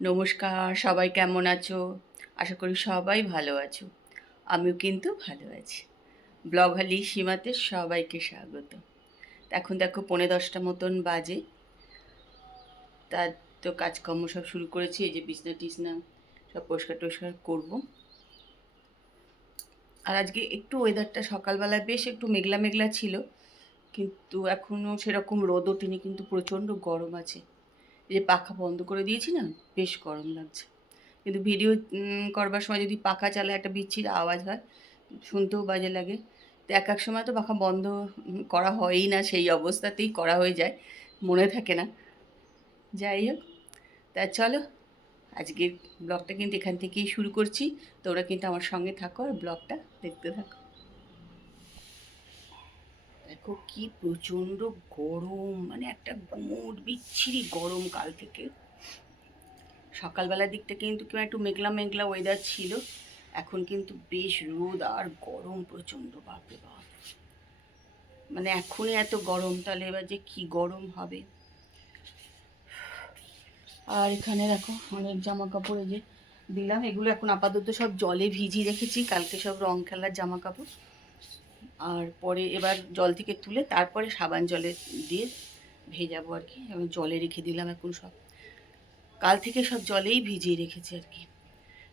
নমস্কার, সবাই কেমন আছো? আশা করি সবাই ভালো আছো। আমিও কিন্তু ভালো আছি। ব্লগ হালি সীমাতে সবাইকে স্বাগত। এখন দেখো পৌনে দশটা মতন বাজে। তার তো কাজকর্ম সব শুরু করেছি, এই যে বিছনা টিছনা সব পরিষ্কার টরিষ্কার করব। আর আজকে একটু ওয়েদারটা সকালবেলায় বেশ একটু মেঘলা মেঘলা ছিল, কিন্তু এখনও সেরকম রোদ ওঠেনি, কিন্তু প্রচণ্ড গরম আছে। যে পাখা বন্ধ করে দিয়েছি না, বেশ গরম লাগছে। কিন্তু ভিডিও করবার সময় যদি পাখা চালায় একটা বিচ্ছির আওয়াজ হয়, শুনতেও বাজে লাগে। তো এক এক সময় তো পাখা বন্ধ করা হয়ই না, সেই অবস্থাতেই করা হয়ে যায়, মনে থাকে না। যাই হোক, তা চলো, আজকের ব্লগটা কিন্তু এখান থেকেই শুরু করছি। তোমরা কিন্তু আমার সঙ্গে থাকো আর ব্লগটা দেখতে থাকো। দেখো কি প্রচণ্ড গরম মানে একটা গুমোট, বিচ্ছিরি গরম কাল থেকে। সকালবেলার দিকটা কিন্তু কেমন একটু মেঘলা মেঘলা ওয়েদার ছিল। এখন কিন্তু বেশ রোদ আর গরম প্রচণ্ড, বাপরে বাপ। মানে এখনই এত গরম, তাহলে এবার যে কি গরম হবে? আর এখানে দেখো অনেক জামা কাপড় যে দিলাম, এগুলো এখন আপাতত সব জলে ভিজিয়ে রেখেছি, কালকে সব রং খেলার জামা কাপড় আর পরে এবার জল থেকে তুলে তারপরে সাবান জলে দিয়ে ভেজাবো আর কি। এবং জলে রেখে দিলাম এখন সব। কাল থেকে সব জলেই ভিজিয়ে রেখেছি আর কি।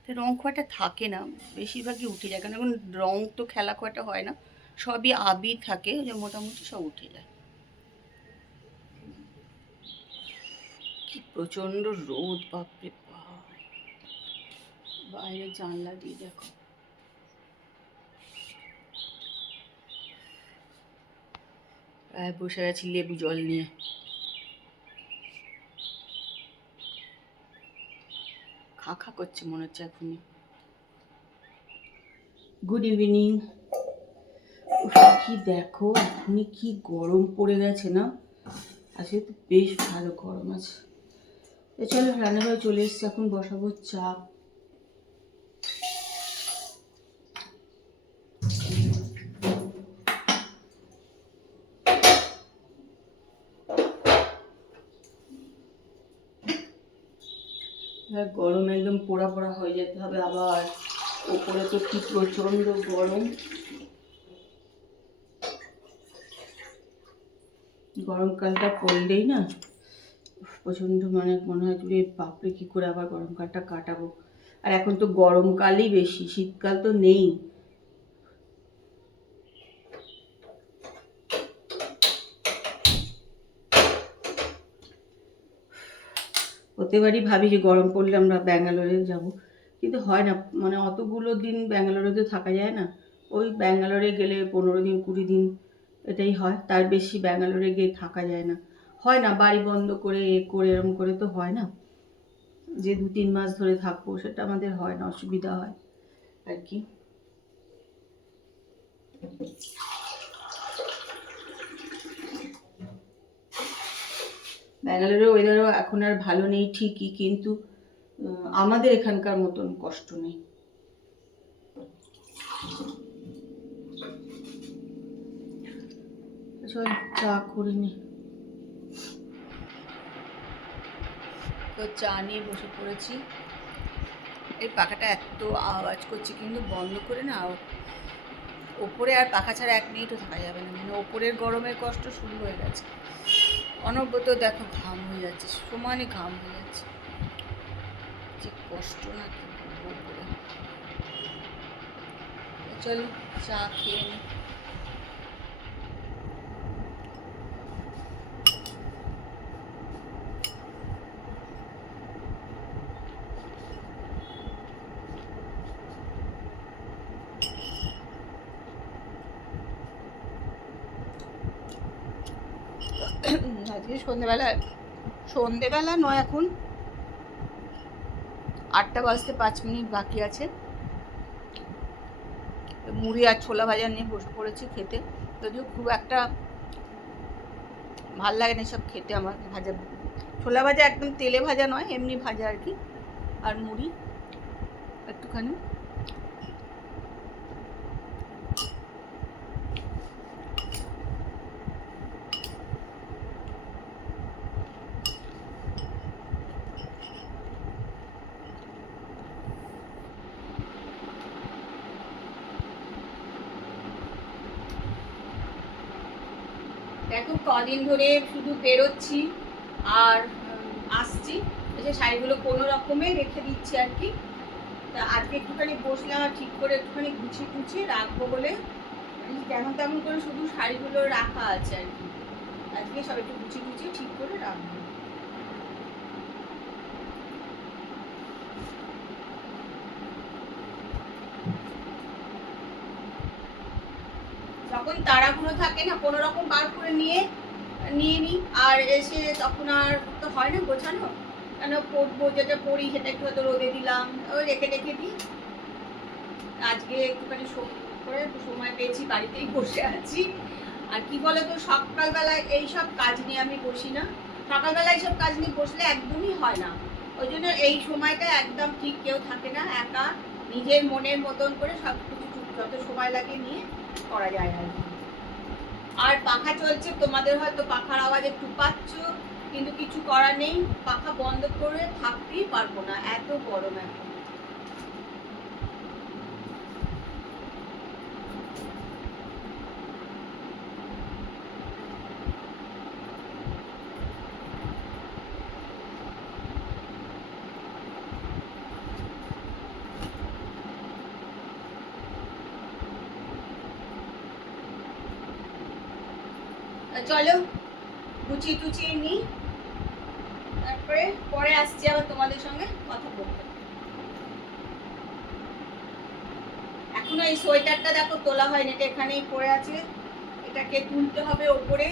তো রং খোয়াটা থাকে না, বেশিরভাগই উঠে যায়। কারণ এখন রং তো খেলা খোয়াটা হয় না। সবই আবির থাকে, যে মোটামুটি সব উঠে যায়। কি প্রচণ্ড রোদ, বাপরে বাইরে জানলা দিয়ে দেখো। বসে গেছি লেবু জল নিয়ে। খা খা করছে মনে হচ্ছে এখনই। গুড ইভিনিং কি দেখো, এখনই কি গরম পড়ে গেছে না? আজকে তো বেশ ভালো গরম আছে। চলো, রান্নাঘরে চলে এসছি, এখন বসাবো চা এবার গরম একদম পোড়া পোড়া হয়ে যেতে হবে আবার। ওপরে তো কি প্রচণ্ড গরম। গরমকালটা পড়লেই না প্রচণ্ড মানে মনে হয় যে বাপরে, কী করে আবার গরমকালটা কাটাবো? আর এখন তো গরমকালই বেশি, শীতকাল তো নেই। প্রতিবারই ভাবি যে গরম পড়লে আমরা ব্যাঙ্গালোরে যাব। কিন্তু হয় না মানে অতগুলো দিন ব্যাঙ্গালোরে তো থাকা যায় না। ওই ব্যাঙ্গালোরে গেলে পনেরো দিন, কুড়ি দিন এটাই হয়, তার বেশি ব্যাঙ্গালোরে গিয়ে থাকা যায় না। হয় না, বাড়ি বন্ধ করে, এ করে, এরম করে তো হয় না। যে দু তিন মাস ধরে থাকব, সেটা আমাদের হয় না, অসুবিধা হয়। আর কি? ব্যাঙ্গালোরের ওয়েদারও এখন আর ভালো নেই ঠিকই, কিন্তু আমাদের এখানকার মতন কষ্ট নেই। চল, চা করে নি। তো চা নিয়ে বসে পড়েছি। এই পাখাটা এত আওয়াজ করছে কিন্তু বন্ধ করে না ওপরে আর পাখা ছাড়া এক মিনিটও থাকা যাবে না। মানে ওপরের গরমের কষ্ট শুরু হয়ে গেছে। অনবরত দেখো ঘাম হয়ে যাচ্ছে, সমানে ঘাম হয়ে যাচ্ছে। যে কষ্ট না চলো চা খেয়ে নিই আজকে সন্ধেবেলায় সন্ধেবেলা নয় এখন। আটটা বাজতে পাঁচ মিনিট বাকি আছে। মুড়ি আর ছোলা ভাজা নিয়ে বসে পড়েছি খেতে। যদিও খুব একটা ভালো লাগে না সব খেতে আমার ভাজা। ছোলা ভাজা একদম তেলে ভাজা নয়, এমনি ভাজা আর কি। আর মুড়ি একটুখানি। দেখো, কদিন ধরে শুধু বেরোচ্ছি আর আসছি। যে শাড়িগুলো কোনো রকমে রেখে দিচ্ছি আর কি। তা আজকে একটুখানি বসলাম আর ঠিক করে একটুখানি গুছিয়ে গুছিয়ে রাখব বলে। তেমন যেমন তেমন করে শুধু শাড়িগুলো রাখা আছে আর কি। আজকে সব একটু গুছিয়ে গুছিয়ে ঠিক করে রাখব। যখন তাড়াহুড়ো থাকে না, কোনো রকম বার করে নিয়ে নিয়ে নিই আর এসে তখন আর তো হয় না গোছানো? কেন পড়ব, যেটা পড়ি সেটা একটু হয়তো রোদে দিলাম, ওই রেখে রেখে দিই। আজকে একটুখানি করে সময় পেয়েছি, বাড়িতেই বসে আছি। আর কি বলতো, সকালবেলায় এইসব কাজ নিয়ে আমি বসি না। সকালবেলায় এইসব কাজ নিয়ে বসলে একদমই হয় না। ওই জন্য এই সময়টা একদম ঠিক কেউ থাকে না, একা নিজের মনের মতন করে সব কিছু যত সময় লাগে নিয়ে করা যায় আর। আর পাখা চলছে, তোমাদের হয়তো পাখার আওয়াজ একটু পাচ্ছ কিন্তু কিছু করার নেই পাখা বন্ধ করে থাকতেই পারব না, এত গরম এখন চলো গুছিয়ে টুচিয়ে নিই। তারপরে, পরে আসছি আবার তোমাদের সঙ্গে কথা বলতে। এখনও এই সোয়েটারটা দেখো তোলা হয়নি, এটা এখানেই পরে আছে। এটাকে তুলতে হবে ওপরে।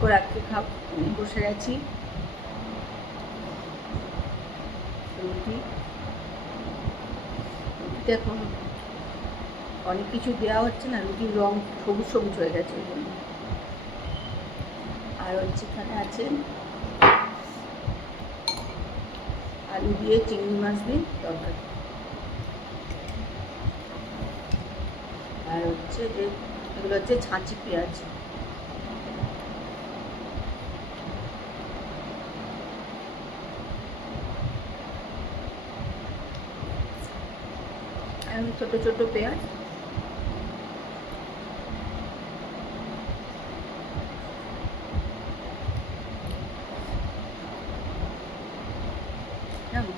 দেখো রাত্রে খাপ বসে গেছি রুটি। রুটিতে এখন অনেক কিছু দেওয়া হচ্ছে না, রুটির রং সবুজ সবুজ হয়ে গেছে ওই জন্য। আর হচ্ছে এখানে আছে আলু দিয়ে চিংড়ি মাছ দিয়ে তরকারি। আর হচ্ছে যে, এগুলো হচ্ছে ছাঁচি পেঁয়াজ এখন ছোট ছোট পেঁয়াজ।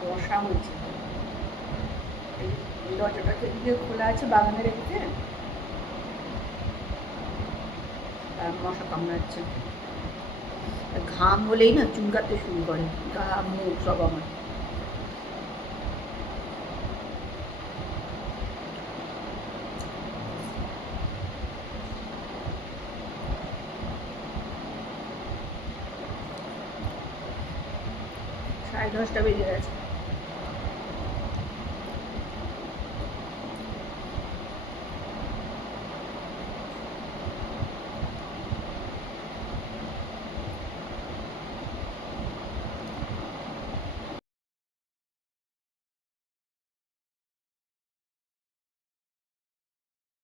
বসা খোলা আছে বাগানে রেখে আর মশা কামড়াচ্ছে। ঘাম হলেই না চুলকাতে শুরু করে। ঘাম, মুখ সব আমার। সাড়ে দশটা বেজে গেছে